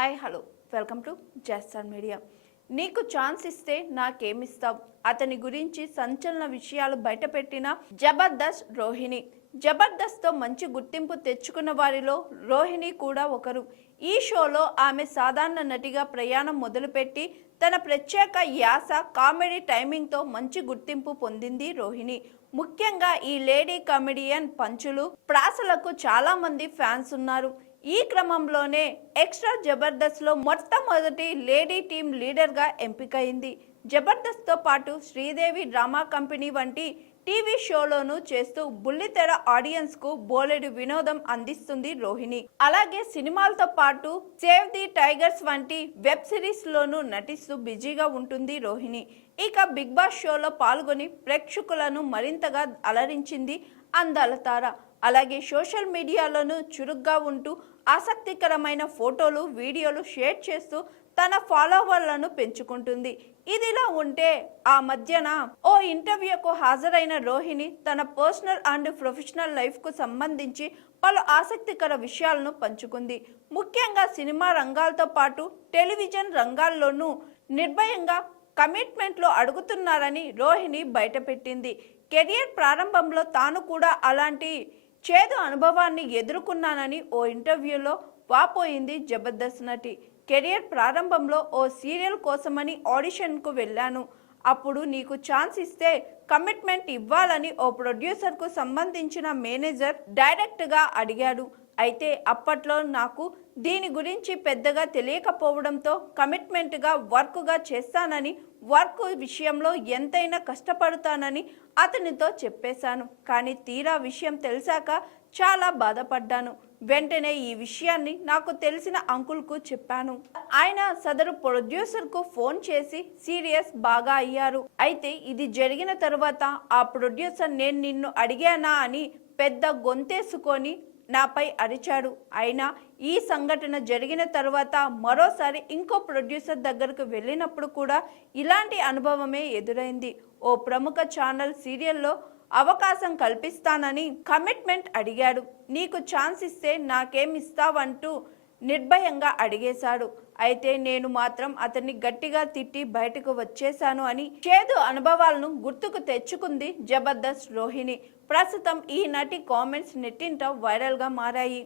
Hi hello welcome to జస్టార్ media. నీకు chance ఇస్తే నాకేమిస్తావు? అతని గురించి సంచలన విషయాలు బయటపెట్టిన జబర్దస్త్ రోహిణి. జబర్దస్త్తో మంచి గుర్తింపు తెచ్చుకున్న వారిలో రోహిణి కూడా ఒకరు. ఈ షోలో ఆమె సాధారణ నటిగా ప్రయాణం మొదలుపెట్టి తన ప్రత్యేక యాస కామెడీ టైమింగ్తో మంచి గుర్తింపు పొందింది రోహిణి. ముఖ్యంగా ఈ లేడీ కామెడియన్ పంచులు ప్రాసలకు చాలా మంది ఫ్యాన్స్ ఉన్నారు. ఈ క్రమంలోనే ఎక్స్ట్రా జబర్దస్త్లో మొట్టమొదటి లేడీ టీమ్ లీడర్గా ఎంపికైంది. జబర్దస్త్తో పాటు శ్రీదేవి డ్రామా కంపెనీ వంటి టీవీ షోలోనూ చేస్తూ బుల్లితెర ఆడియన్స్కు బోలెడు వినోదం అందిస్తుంది రోహిణి. అలాగే సినిమాలతో పాటు సేవ్ ది టైగర్స్ వంటి వెబ్ సిరీస్లోనూ నటిస్తూ బిజీగా ఉంటుంది రోహిణి. ఇక బిగ్ బాస్ షోలో పాల్గొని ప్రేక్షకులను మరింతగా అలరించింది అందాల తార. అలాగే సోషల్ మీడియాలోనూ చురుగ్గా ఉంటూ ఆసక్తికరమైన ఫోటోలు వీడియోలు షేర్ చేస్తూ తన ఫాలోవర్లను పెంచుకుంటుంది. ఇదిలా ఉంటే ఆ మధ్యన ఓ ఇంటర్వ్యూకు హాజరైన రోహిణి తన పర్సనల్ అండ్ ప్రొఫెషనల్ లైఫ్కు సంబంధించి పలు ఆసక్తికర విషయాలను పంచుకుంది. ముఖ్యంగా సినిమా రంగాలతో పాటు టెలివిజన్ రంగాల్లోనూ నిర్భయంగా కమిట్మెంట్లో అడుగుతున్నారని రోహిణి బయటపెట్టింది. కెరియర్ ప్రారంభంలో తాను కూడా అలాంటి చేదు అనుభవాన్ని ఎదుర్కొన్నానని ఓ ఇంటర్వ్యూలో వాపోయింది జబర్దస్త్ నటి. కెరియర్ ప్రారంభంలో ఓ సీరియల్ కోసమని ఆడిషన్కు వెళ్ళాను. అప్పుడు నీకు ఛాన్స్ ఇస్తే కమిట్మెంట్ ఇవ్వాలని ఓ ప్రొడ్యూసర్కు సంబంధించిన మేనేజర్ డైరెక్ట్గా అడిగాడు. అయితే అప్పట్లో నాకు దీని గురించి పెద్దగా తెలియకపోవడంతో కమిట్మెంట్గా వర్క్గా చేస్తానని, వర్క్ విషయంలో ఎంతైనా కష్టపడతానని అతనితో చెప్పేశాను. కానీ తీరా విషయం తెలిసాక చాలా బాధపడ్డాను. వెంటనే ఈ విషయాన్ని నాకు తెలిసిన అంకుల్కు చెప్పాను. ఆయన సదరు ప్రొడ్యూసర్కు ఫోన్ చేసి సీరియస్ బాగా అయ్యారు. అయితే ఇది జరిగిన తర్వాత ఆ ప్రొడ్యూసర్ నేను నిన్ను అడిగానా అని పెద్ద గొంతేసుకొని నాపై అరిచాడు. అయినా ఈ సంఘటన జరిగిన తర్వాత మరోసారి ఇంకో ప్రొడ్యూసర్ దగ్గరకు వెళ్ళినప్పుడు కూడా ఇలాంటి అనుభవమే ఎదురైంది. ఓ ప్రముఖ ఛానల్ సీరియల్లో అవకాశం కల్పిస్తానని కమిట్మెంట్ అడిగాడు. నీకు ఛాన్స్ ఇస్తే నాకేమిస్తావంటూ నిర్భయంగా అడిగేశాడు. అయితే నేను మాత్రం అతన్ని గట్టిగా తిట్టి బయటకు వచ్చేశాను అని చేదు అనుభవాలను గుర్తుకు తెచ్చుకుంది జబర్దస్త్ రోహిణి. ప్రస్తుతం ఈ నటి కామెంట్స్ నెట్టింట వైరల్గా మారాయి.